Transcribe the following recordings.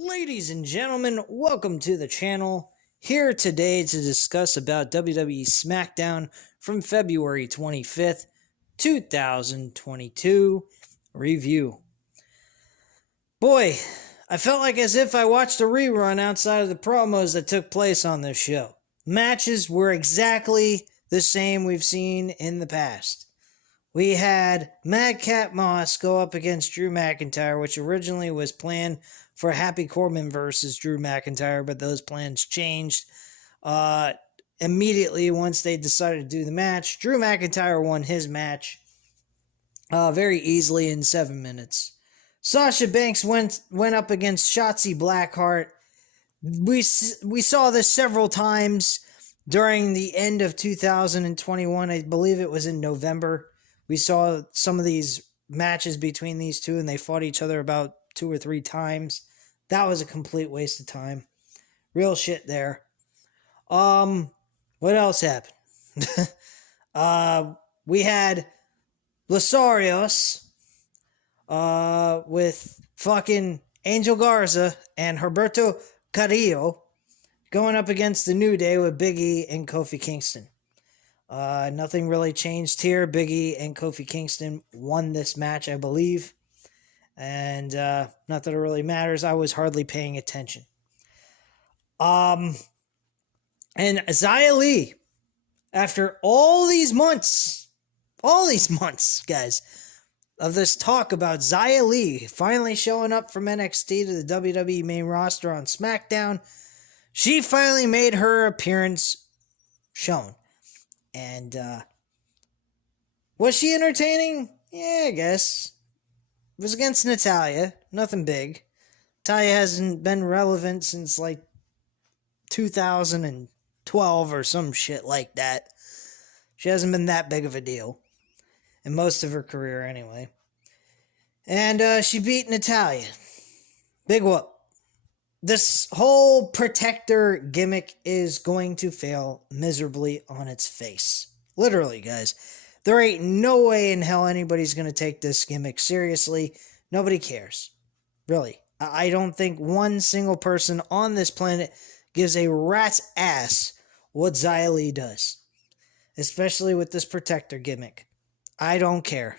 Ladies and gentlemen, welcome to the channel. Here today to discuss about WWE Smackdown from February 25th, 2022 review. Boy, I felt like as if I watched a rerun outside of the promos that took place on this show. Matches were exactly the same we've seen in the past. We had Madcap Moss go up against Drew McIntyre, which originally was planned for Happy Corbin versus Drew McIntyre, but those plans changed immediately once they decided to do the match. Drew McIntyre won his match very easily in 7 minutes. Sasha Banks went up against Shotzi Blackheart. We saw this several times during the end of 2021. I believe it was in November. We saw some of these matches between these two, and they fought each other about 2 or 3 times. That was a complete waste of time. Real shit there. What else happened? We had Losarios with fucking Angel Garza and Humberto Carrillo going up against the New Day with Big E and Kofi Kingston. Nothing really changed here. Big E and Kofi Kingston won this match, I believe. And not that it really matters. I was hardly paying attention. And Xia Li, after all these months, guys, of this talk about Xia Li finally showing up from NXT to the WWE main roster on SmackDown, she finally made her appearance shown. And was she entertaining? Yeah, I guess. It was against Natalya. Nothing big. Natalya hasn't been relevant since like 2012 or some shit like that. She hasn't been that big of a deal. In most of her career anyway. And she beat Natalya. Big whoop. This whole protector gimmick is going to fail miserably on its face. Literally, guys. There ain't no way in hell anybody's going to take this gimmick seriously. Nobody cares. Really. I don't think one single person on this planet gives a rat's ass what Xia Li does. Especially with this protector gimmick. I don't care.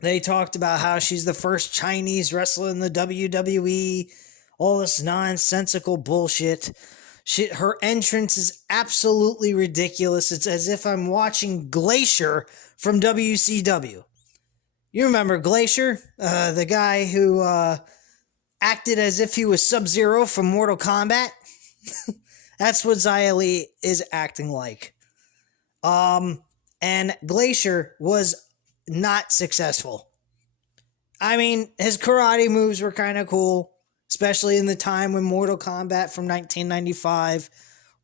They talked about how she's the first Chinese wrestler in the WWE. All this nonsensical bullshit. Her entrance is absolutely ridiculous. It's as if I'm watching Glacier from WCW. You remember Glacier? The guy who acted as if he was Sub-Zero from Mortal Kombat? That's what Xia Li is acting like. And Glacier was not successful. I mean, his karate moves were kind of cool. Especially in the time when Mortal Kombat from 1995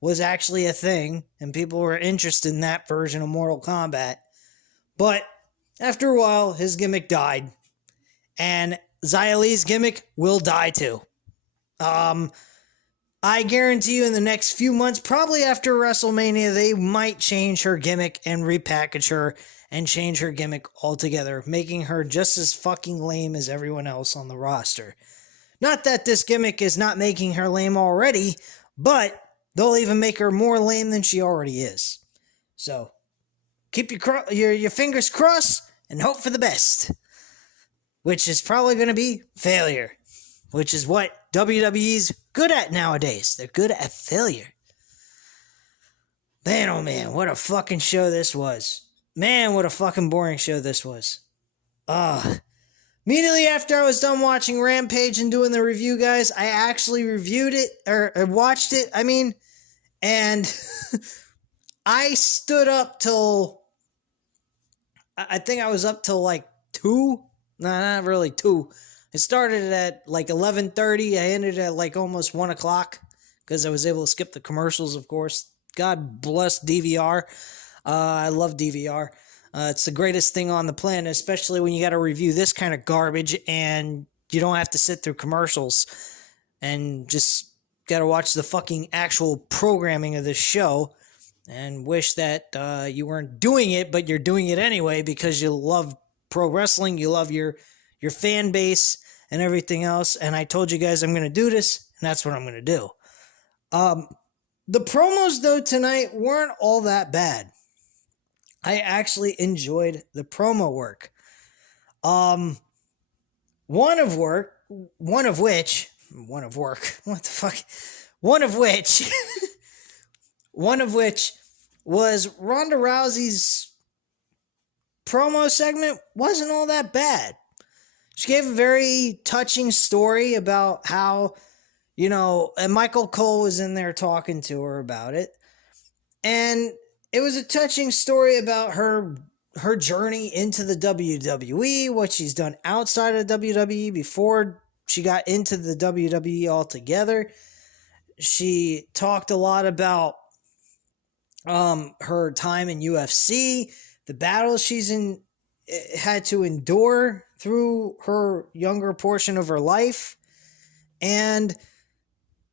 was actually a thing. And people were interested in that version of Mortal Kombat. But after a while, his gimmick died. And Xia Li's gimmick will die too. I guarantee you in the next few months, probably after WrestleMania, they might change her gimmick and repackage her and change her gimmick altogether. Making her just as fucking lame as everyone else on the roster. Not that this gimmick is not making her lame already, but they'll even make her more lame than she already is. So, keep your fingers crossed and hope for the best. Which is probably going to be failure. which is what WWE's good at nowadays. They're good at failure. Man, oh man, what a fucking show this was. Man, what a fucking boring show this was. Immediately after I was done watching Rampage and doing the review, guys, I actually reviewed it, or watched it, and I stood up till, I think I was up till like 2. No, not really 2. It started at like 11:30. I ended at like almost 1 o'clock because I was able to skip the commercials, of course. God bless DVR. I love DVR. It's the greatest thing on the planet, especially when you got to review this kind of garbage and you don't have to sit through commercials and just got to watch the fucking actual programming of this show and wish that you weren't doing it, but you're doing it anyway because you love pro wrestling, you love your fan base and everything else. And I told you guys I'm going to do this, and that's what I'm going to do. The promos, though, tonight weren't all that bad. I actually enjoyed the promo work. One of which was Ronda Rousey's promo segment wasn't all that bad. She gave a very touching story about how, and Michael Cole was in there talking to her about it. And it was a touching story about her journey into the WWE, what she's done outside of WWE before she got into the WWE altogether. She talked a lot about her time in UFC, the battles she's had to endure through her younger portion of her life, and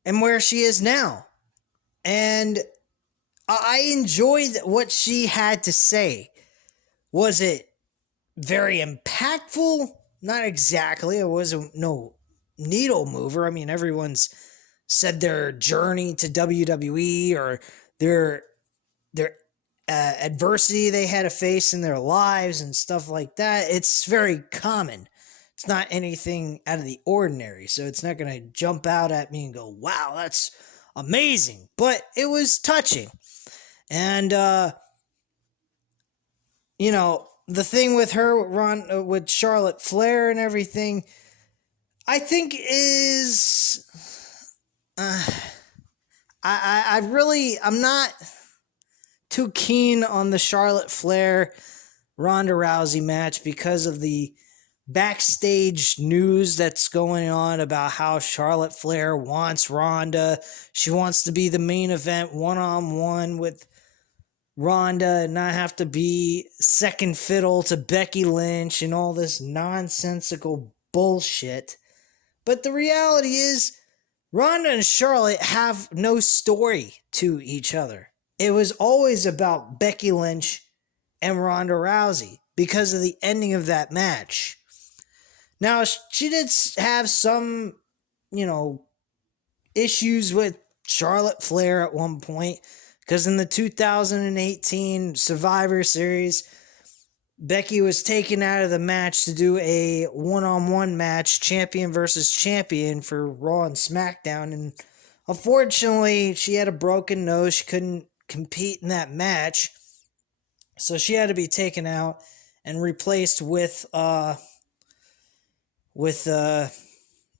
where she is now. And I enjoyed what she had to say. Was it very impactful? Not exactly. It wasn't no needle mover. Everyone's said their journey to WWE or their adversity they had to face in their lives and stuff like that. It's very common. It's not anything out of the ordinary, so it's not going to jump out at me and go, wow, that's amazing. But it was touching. And, the thing with her, with Charlotte Flair and everything, I think is, I'm not too keen on the Charlotte Flair Ronda Rousey match because of the backstage news that's going on about how Charlotte Flair wants Ronda. She wants to be the main event one-on-one with Ronda and not have to be second fiddle to Becky Lynch and all this nonsensical bullshit. But the reality is, Ronda and Charlotte have no story to each other. It was always about Becky Lynch and Ronda Rousey because of the ending of that match. Now, she did have some, issues with Charlotte Flair at one point, because in the 2018 Survivor Series, Becky was taken out of the match to do a one-on-one match, champion versus champion for Raw and Smackdown, and unfortunately, she had a broken nose. She couldn't compete in that match, so she had to be taken out and replaced with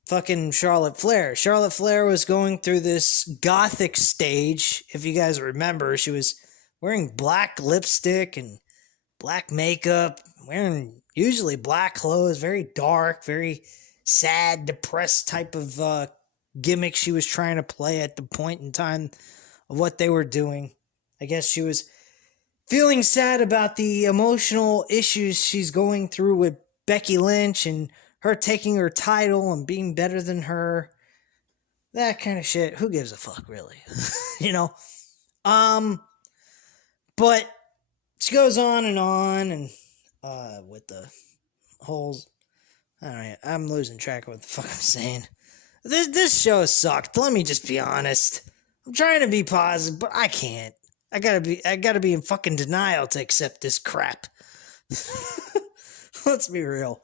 fucking Charlotte Flair. Charlotte Flair was going through this gothic stage. If you guys remember, she was wearing black lipstick and black makeup, wearing usually black clothes, very dark, very sad, depressed type of gimmick she was trying to play at the point in time of what they were doing. I guess she was feeling sad about the emotional issues she's going through with Becky Lynch and her taking her title and being better than her. That kind of shit. Who gives a fuck, really? But she goes on and with the whole, alright, I'm losing track of what the fuck I'm saying. This show sucked. Let me just be honest. I'm trying to be positive, but I can't. I gotta be in fucking denial to accept this crap. Let's be real.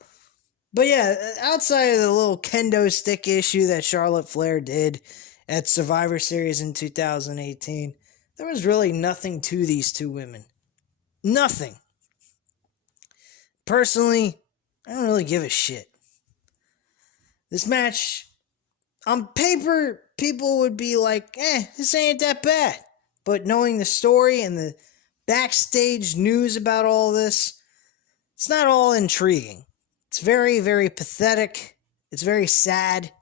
But yeah, outside of the little kendo stick issue that Charlotte Flair did at Survivor Series in 2018, there was really nothing to these two women. Nothing. Personally, I don't really give a shit. This match, on paper, people would be like, this ain't that bad. But knowing the story and the backstage news about all this, it's not all intriguing. It's very, very pathetic. It's very sad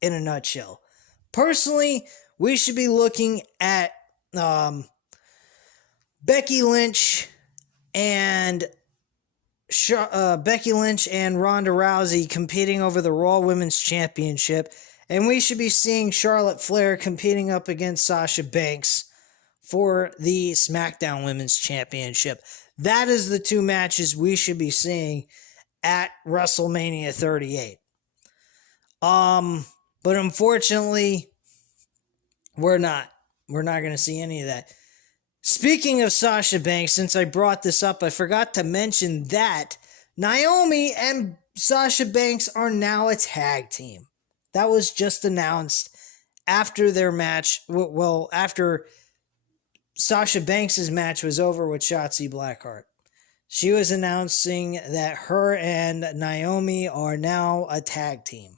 in a nutshell. Personally, we should be looking at Becky Lynch and Ronda Rousey competing over the Raw Women's Championship, and we should be seeing Charlotte Flair competing up against Sasha Banks for the Smackdown Women's Championship. That is the two matches we should be seeing at WrestleMania 38. But unfortunately, we're not. We're not going to see any of that. Speaking of Sasha Banks, since I brought this up, I forgot to mention that Naomi and Sasha Banks are now a tag team. That was just announced after their match. Well, after Sasha Banks' match was over with Shotzi Blackheart. She was announcing that her and Naomi are now a tag team.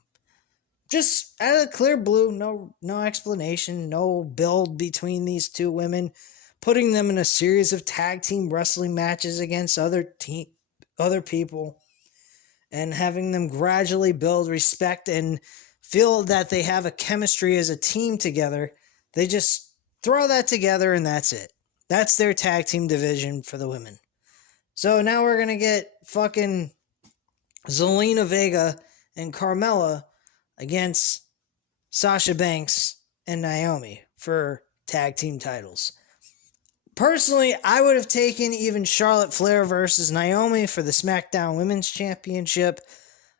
Just out of the clear blue, no explanation, no build between these two women, putting them in a series of tag team wrestling matches against other people, and having them gradually build respect and feel that they have a chemistry as a team together. They just throw that together and that's it. That's their tag team division for the women. So now we're going to get fucking Zelina Vega and Carmella against Sasha Banks and Naomi for tag team titles. Personally, I would have taken even Charlotte Flair versus Naomi for the SmackDown Women's Championship.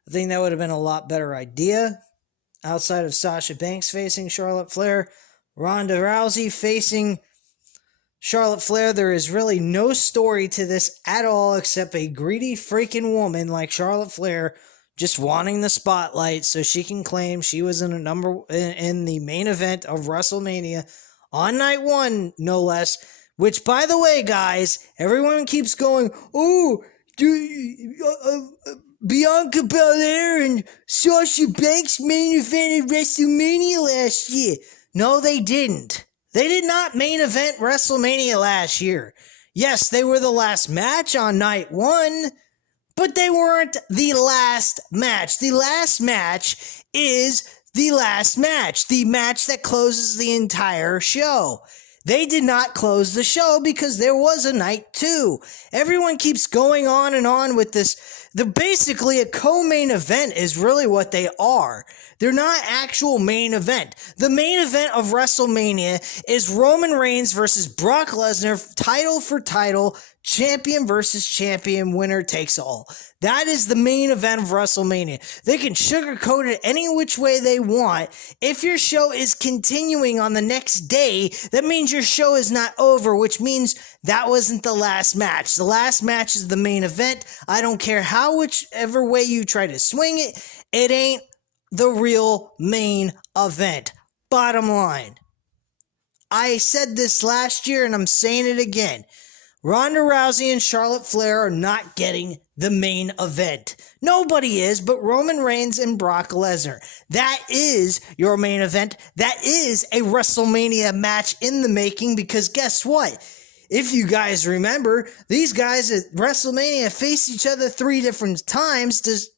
I think that would have been a lot better idea. Outside of Sasha Banks facing Charlotte Flair, Ronda Rousey facing Charlotte Flair, there is really no story to this at all except a greedy freaking woman like Charlotte Flair just wanting the spotlight so she can claim she was in the main event of WrestleMania on night one, no less. Which, by the way, guys, everyone keeps going, Bianca Belair and Sasha Banks main evented WrestleMania last year. No, they didn't. They did not main event WrestleMania last year. Yes, they were the last match on night one, but they weren't the last match. The last match is the last match. The match that closes the entire show. They did not close the show because there was a night two. Everyone keeps going on and on with this. They're basically a co-main event is really what they are. They're not actual main event. The main event of WrestleMania is Roman Reigns versus Brock Lesnar, title for title, champion versus champion, winner takes all. That is the main event of WrestleMania. They can sugarcoat it any which way they want. If your show is continuing on the next day, that means your show is not over, which means that wasn't the last match. The last match is the main event. I don't care whichever way you try to swing it, it ain't the real main event. Bottom line. I said this last year and I'm saying it again. Ronda Rousey and Charlotte Flair are not getting the main event. Nobody is but Roman Reigns and Brock Lesnar. That is your main event. That is a WrestleMania match in the making because guess what? If you guys remember, these guys at WrestleMania faced each other 3 different times,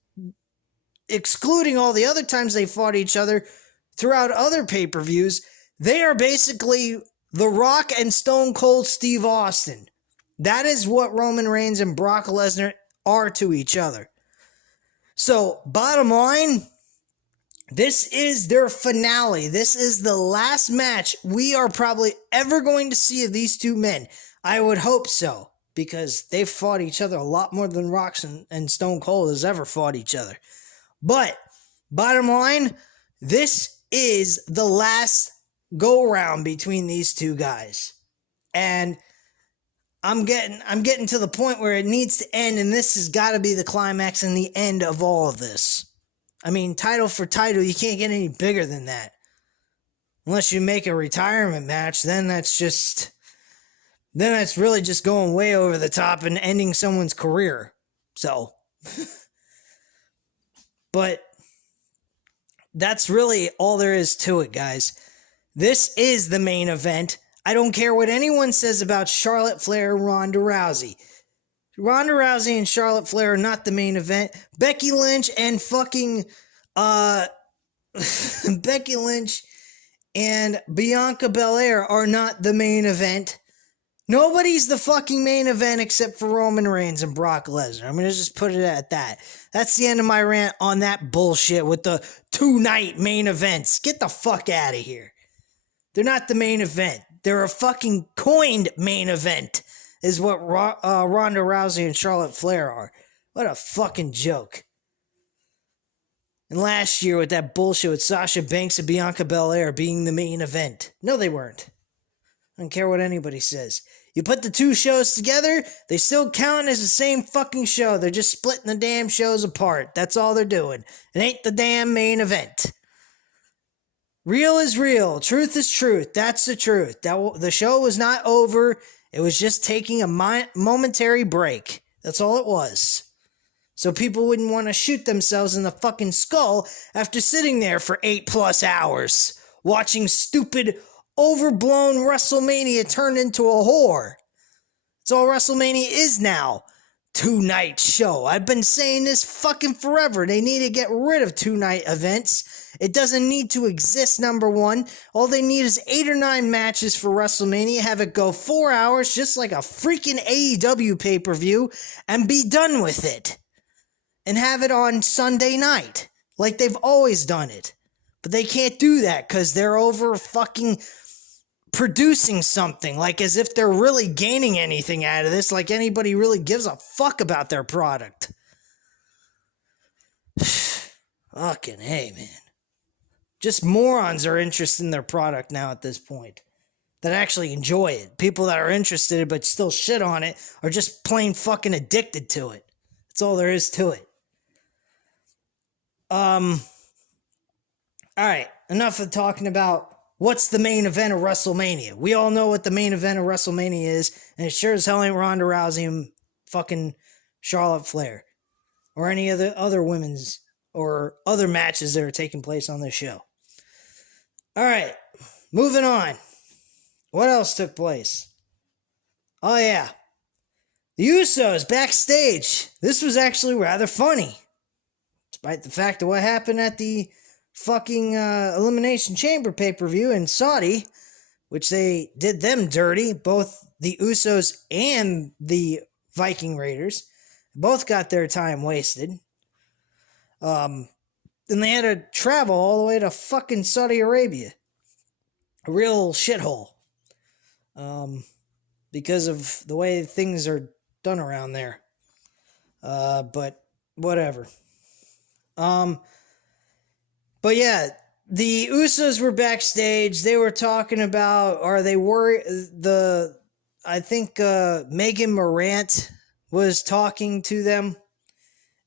excluding all the other times they fought each other throughout other pay-per-views. They are basically The Rock and Stone Cold Steve Austin. That is what Roman Reigns and Brock Lesnar are to each other. So, bottom line, this is their finale. This is the last match we are probably ever going to see of these two men. I would hope so, because they've fought each other a lot more than Rock and Stone Cold has ever fought each other. But, bottom line, this is the last go-round between these two guys. And I'm getting to the point where it needs to end, and this has got to be the climax and the end of all of this. I mean, title for title, you can't get any bigger than that. Unless you make a retirement match, then that's really just going way over the top and ending someone's career. So, but that's really all there is to it, guys. This is the main event. I don't care what anyone says about Charlotte Flair and Ronda Rousey. Ronda Rousey and Charlotte Flair are not the main event. Becky Lynch and fucking Becky Lynch and Bianca Belair are not the main event. Nobody's the fucking main event except for Roman Reigns and Brock Lesnar. I'm going to just put it at that. That's the end of my rant on that bullshit with the 2-night main events. Get the fuck out of here. They're not the main event. They're a fucking coined main event, is what Ronda Rousey and Charlotte Flair are. What a fucking joke. And last year with that bullshit with Sasha Banks and Bianca Belair being the main event. No, they weren't. I don't care what anybody says. You put the two shows together, they still count as the same fucking show. They're just splitting the damn shows apart. That's all they're doing. It ain't the damn main event. Real is real. Truth is truth. That's the truth. The show was not over. It was just taking a momentary break. That's all it was. So people wouldn't want to shoot themselves in the fucking skull after sitting there for 8+ hours watching stupid, overblown WrestleMania turn into a whore. That's all WrestleMania is now. 2-night show. I've been saying this fucking forever. They need to get rid of 2-night events. It doesn't need to exist, number one. All they need is 8 or 9 matches for WrestleMania. Have it go 4 hours, just like a freaking AEW pay-per-view, and be done with it. And have it on Sunday night, like they've always done it. But they can't do that, because they're over fucking producing something, like as if they're really gaining anything out of this, like anybody really gives a fuck about their product. Fucking hey, man. Just morons are interested in their product now at this point, that actually enjoy it. People that are interested but still shit on it are just plain fucking addicted to it. That's all there is to it. Alright, enough of talking about what's the main event of WrestleMania. We all know what the main event of WrestleMania is, and it sure as hell ain't Ronda Rousey and fucking Charlotte Flair. Or any of the other women's or other matches that are taking place on this show. Alright, moving on. What else took place? Oh yeah. The Usos backstage. This was actually rather funny. Despite the fact of what happened at the fucking Elimination Chamber pay-per-view in Saudi, which they did them dirty, both the Usos and the Viking Raiders. Both got their time wasted. Then they had to travel all the way to fucking Saudi Arabia. A real shithole. Because of the way things are done around there. But whatever. But yeah, the Usos were backstage. They were talking about, are they worried? I think Megan Rant was talking to them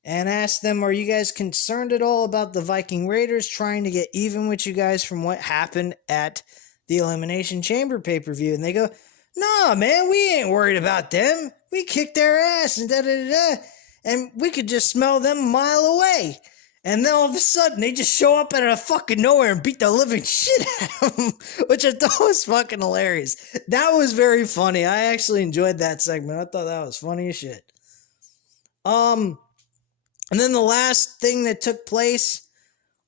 and asked them, are you guys concerned at all about the Viking Raiders trying to get even with you guys from what happened at the Elimination Chamber pay-per-view? And they go, nah, man, we ain't worried about them. We kicked their ass and da-da-da-da. And we could just smell them a mile away. And then all of a sudden, they just show up out of fucking nowhere and beat the living shit out of them, which I thought was fucking hilarious. That was very funny. I actually enjoyed that segment. I thought that was funny as shit. And then the last thing that took place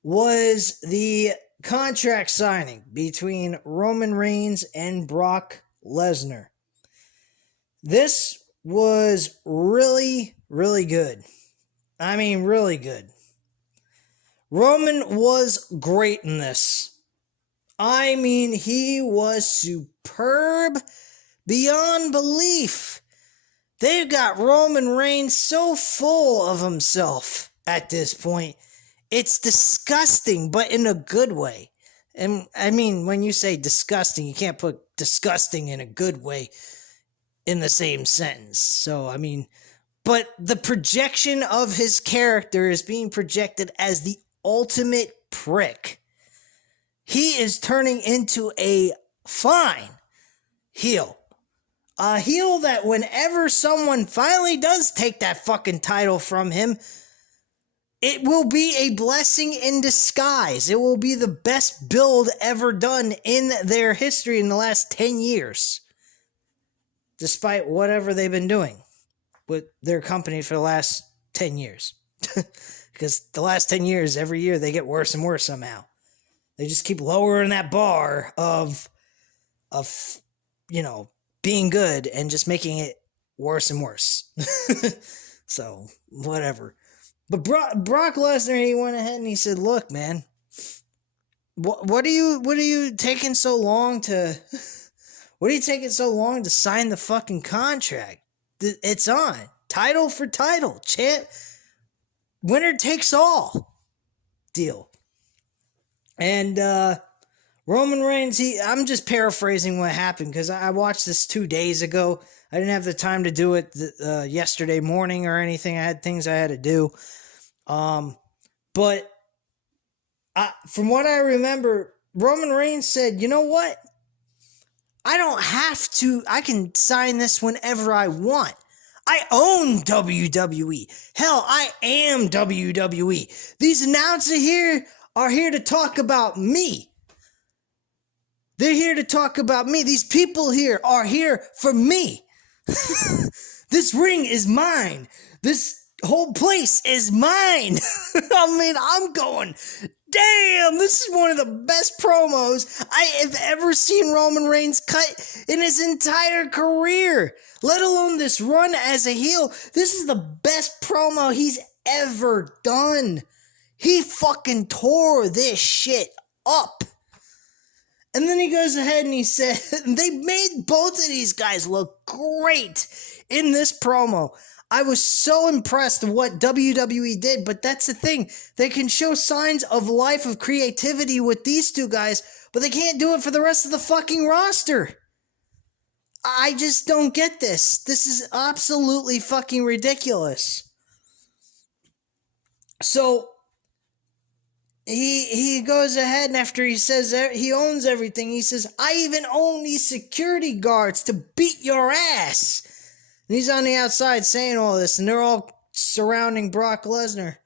was the contract signing between Roman Reigns and Brock Lesnar. This was really, really good. I mean, really good. Roman was great in this. I mean, he was superb beyond belief. They've got Roman Reigns so full of himself at this point. It's disgusting, but in a good way. And I mean, when you say disgusting, you can't put disgusting in a good way. in the same sentence. So, I mean, but the projection of his character is being projected as the ultimate prick. He is turning into a fine heel. A heel that whenever someone finally does take that fucking title from him, it will be a blessing in disguise. It will be the best build ever done in their history in the last 10 years. Despite whatever they've been doing with their company for the last 10 years. Because the last 10 years, every year, they get worse and worse somehow. They just keep lowering that bar of being good and just making it worse and worse. So, whatever. But Brock Lesnar, he went ahead and he said, "Look, man, what are you taking so long to? What are you taking so long to sign the fucking contract? It's on title for title, champ, winner takes all deal." And Roman Reigns, I'm just paraphrasing what happened because I watched this 2 days ago. I didn't have the time to do it yesterday morning or anything. I had things I had to do. But from what I remember, Roman Reigns said, "You know what? I don't have to. I can sign this whenever I want. I own WWE. Hell, I am WWE. These announcers here are here to talk about me. They're here to talk about me. These people here are here for me. This ring is mine. This whole place is mine." I mean, I'm going, damn, this is one of the best promos I have ever seen Roman Reigns cut in his entire career, let alone this run as a heel. This is the best promo he's ever done. He fucking tore this shit up. And then he goes ahead and he said, they made both of these guys look great in this promo. I was so impressed with what WWE did, but that's the thing. They can show signs of life, of creativity with these two guys, but they can't do it for the rest of the fucking roster. I just don't get this. This is absolutely fucking ridiculous. So he goes ahead, and after he says he owns everything, he says, "I even own these security guards to beat your ass." And he's on the outside saying all this, and they're all surrounding Brock Lesnar.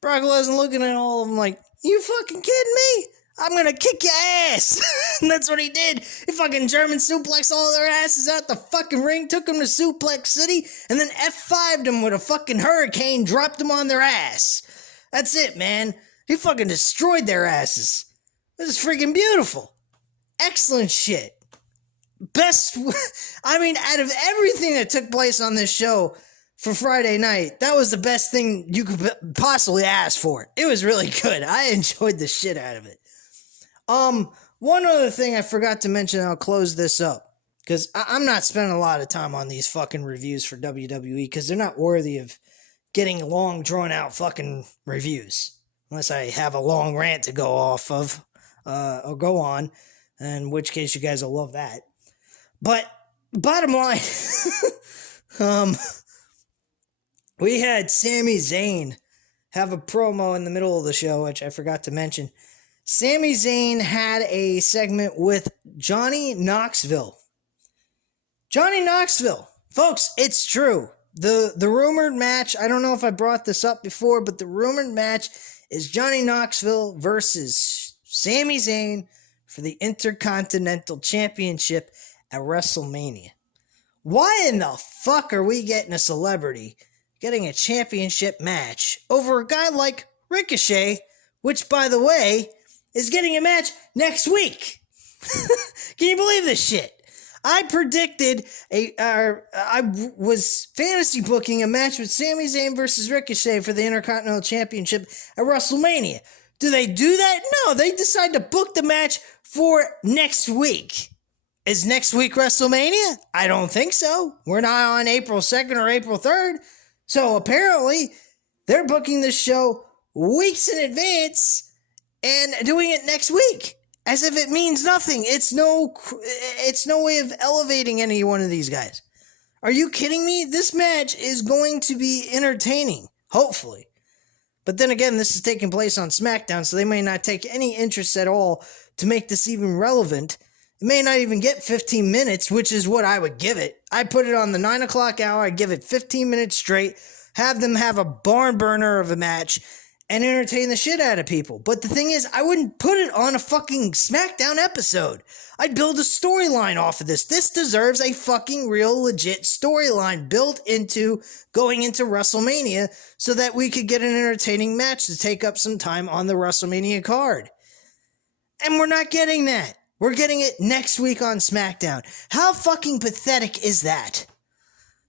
Brock Lesnar looking at all of them like, "You fucking kidding me? I'm gonna kick your ass." And that's what he did. He fucking German suplexed all their asses out the fucking ring, took them to Suplex City, and then F5'd them with a fucking hurricane, dropped them on their ass. That's it, man. He fucking destroyed their asses. This is freaking beautiful. Excellent shit. Best, I mean, out of everything that took place on this show for Friday night, that was the best thing you could possibly ask for. It was really good. I enjoyed the shit out of it. One other thing I forgot to mention, I'll close this up, because I'm not spending a lot of time on these fucking reviews for WWE, because they're not worthy of getting long, drawn-out fucking reviews, unless I have a long rant to go off of, or go on, in which case you guys will love that. But, bottom line, we had Sami Zayn have a promo in the middle of the show, which I forgot to mention. Sami Zayn had a segment with Johnny Knoxville. Johnny Knoxville. Folks, it's true. The rumored match, I don't know if I brought this up before, but the rumored match is Johnny Knoxville versus Sami Zayn for the Intercontinental Championship at WrestleMania. Why in the fuck are we getting a celebrity getting a championship match over a guy like Ricochet, which, by the way, is getting a match next week? Can you believe this shit? I predicted I was fantasy booking a match with Sami Zayn versus Ricochet for the Intercontinental Championship at WrestleMania. Do they do that? No, they decide to book the match for next week. Is next week WrestleMania? I don't think so. We're not on April 2nd or April 3rd. So apparently, they're booking this show weeks in advance and doing it next week. As if it means nothing. It's no way of elevating any one of these guys. Are you kidding me? This match is going to be entertaining, hopefully. But then again, this is taking place on Smackdown, so they may not take any interest at all to make this even relevant. It may not even get 15 minutes, which is what I would give it. I put it on the 9 o'clock hour, I'd give it 15 minutes straight, have them have a barn burner of a match, and entertain the shit out of people. But the thing is, I wouldn't put it on a fucking Smackdown episode. I'd build a storyline off of this. This deserves a fucking real legit storyline built into going into WrestleMania so that we could get an entertaining match to take up some time on the WrestleMania card. And we're not getting that. We're getting it next week on SmackDown. How fucking pathetic is that?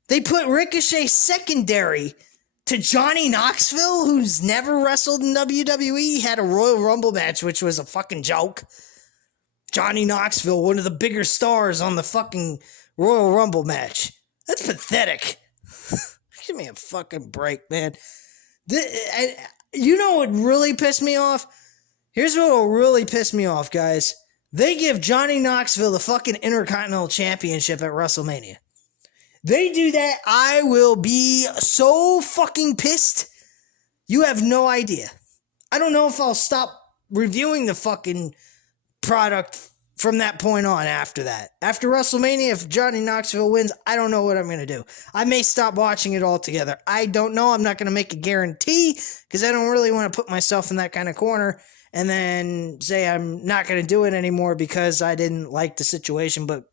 They put Ricochet secondary to Johnny Knoxville, who's never wrestled in WWE. He had a Royal Rumble match, which was a fucking joke. Johnny Knoxville, one of the bigger stars on the fucking Royal Rumble match. That's pathetic. Give me a fucking break, man. You know what really pissed me off? Here's what will really piss me off, guys. They give Johnny Knoxville the fucking Intercontinental Championship at WrestleMania. They do that, I will be so fucking pissed. You have no idea. I don't know if I'll stop reviewing the fucking product from that point on after that. After WrestleMania, if Johnny Knoxville wins, I don't know what I'm going to do. I may stop watching it altogether. I don't know. I'm not going to make a guarantee because I don't really want to put myself in that kind of corner and then say I'm not going to do it anymore because I didn't like the situation but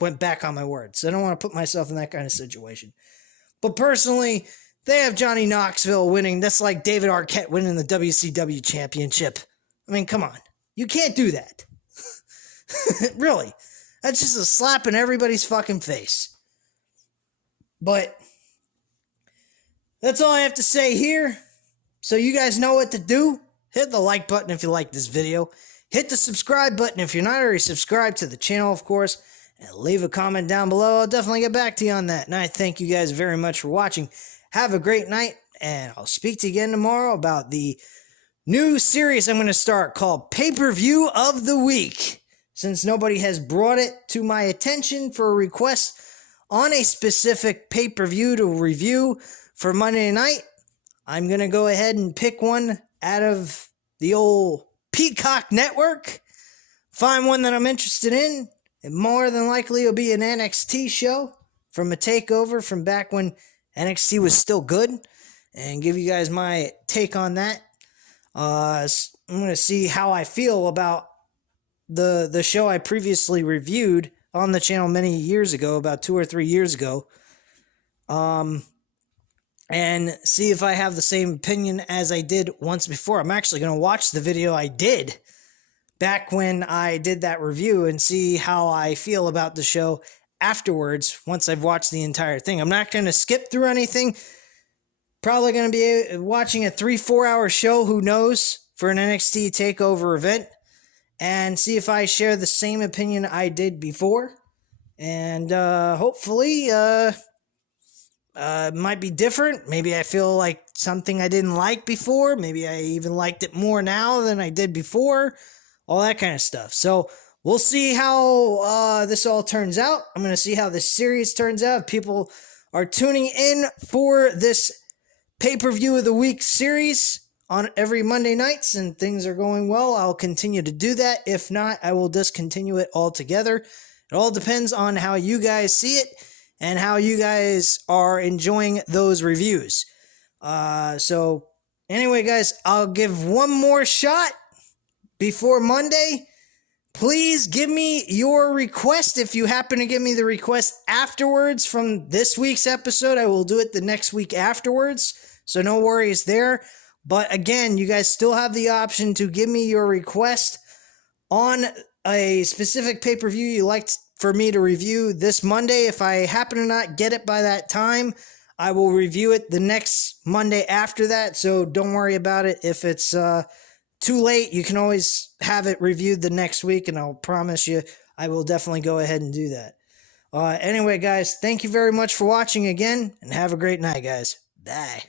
went back on my word. So I don't want to put myself in that kind of situation. But personally, they have Johnny Knoxville winning. That's like David Arquette winning the WCW championship. I mean, come on. You can't do that. Really. That's just a slap in everybody's fucking face. But that's all I have to say here. So you guys know what to do. Hit the like button if you like this video. Hit the subscribe button if you're not already subscribed to the channel, of course. And leave a comment down below. I'll definitely get back to you on that. And I thank you guys very much for watching. Have a great night. And I'll speak to you again tomorrow about the new series I'm going to start called Pay-Per-View of the Week. Since nobody has brought it to my attention for a request on a specific pay-per-view to review for Monday night, I'm going to go ahead and pick one out of the old Peacock Network. Find one that I'm interested in. And more than likely it'll be an NXT show from a takeover from back when NXT was still good. And give you guys my take on that. I'm going to see how I feel about the show I previously reviewed on the channel many years ago, about 2 or 3 years ago. And see if I have the same opinion as I did once before. I'm actually going to watch the video I did back when I did that review and see how I feel about the show afterwards once I've watched the entire thing. I'm not going to skip through anything. Probably going to be watching a 3-4 hour show, who knows, for an NXT TakeOver event and see if I share the same opinion I did before. And hopefully it might be different. Maybe I feel like something I didn't like before. Maybe I even liked it more now than I did before. All that kind of stuff. So we'll see how this all turns out. I'm going to see how this series turns out. If people are tuning in for this pay-per-view of the week series on every Monday nights and things are going well, I'll continue to do that. If not, I will discontinue it altogether. It all depends on how you guys see it and how you guys are enjoying those reviews. So anyway, guys, I'll give one more shot before Monday. Please give me your request. If you happen to give me the request afterwards from this week's episode, I will do it the next week afterwards. So no worries there. But again, you guys still have the option to give me your request on a specific pay-per-view you like for me to review this Monday. If I happen to not get it by that time, I will review it the next Monday after that. So don't worry about it. If it's too late, you can always have it reviewed the next week, and I'll promise you I will definitely go ahead and do that. Anyway, guys, thank you very much for watching again, and have a great night, guys. Bye.